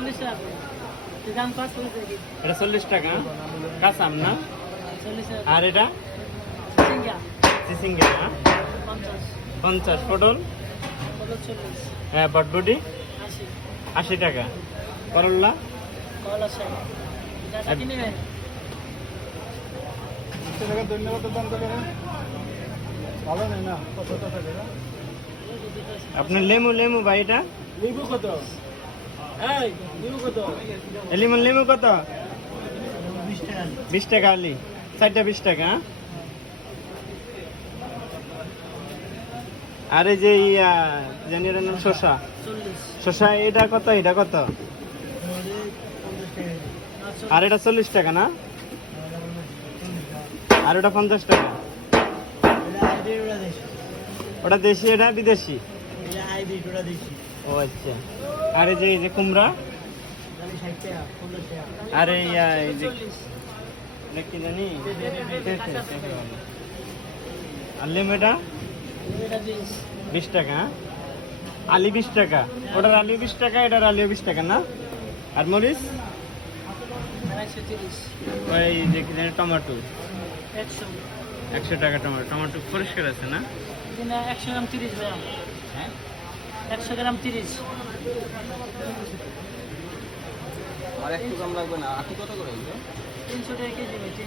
চল্লিশ টাকা দাম এটা চল্লিশ টাকা। কাঁচাম না? আর এটা? চিচিঙ্গা পঞ্চাশ। পটল? হ্যাঁ বটবটি? আশি। টাকা। করল্লা আপনার লেমু লেমু ভাই এটা? লিবু কত? এই লিবু কত? এ লেমু কত? বিশ টাকা আলি চারটা বিশ টাকা হ্যাঁ? আর এই যে ইয়া জানি এটার নাম শসা? চল্লিশ। শসা এটা কত? এটা কত? আর এটা চল্লিশ টাকা না? আর ওটা পঞ্চাশ টাকা। ওটা দেশি। এটা বিদেশি? ও আচ্ছা। আর এই যে এই যে কুমড়া? আর এই যে কি জানি? আর লেমু এটা এটা বিশ টাকা হ্যাঁ? আলি বিশ টাকা। ওটার আলি বিশ টাকা, এটার আলিও বিশ টাকা, না? আর মরিচ? ওই যে কি জানি, টমেটো। একশো টাকা টমেটো। টমেটো পরিষ্কার আছে, না? একশো গ্রাম তিরিশ। আর একটু কম লাগবে না। আটু কত করে তিনশো টাকা কেজি তিনশো।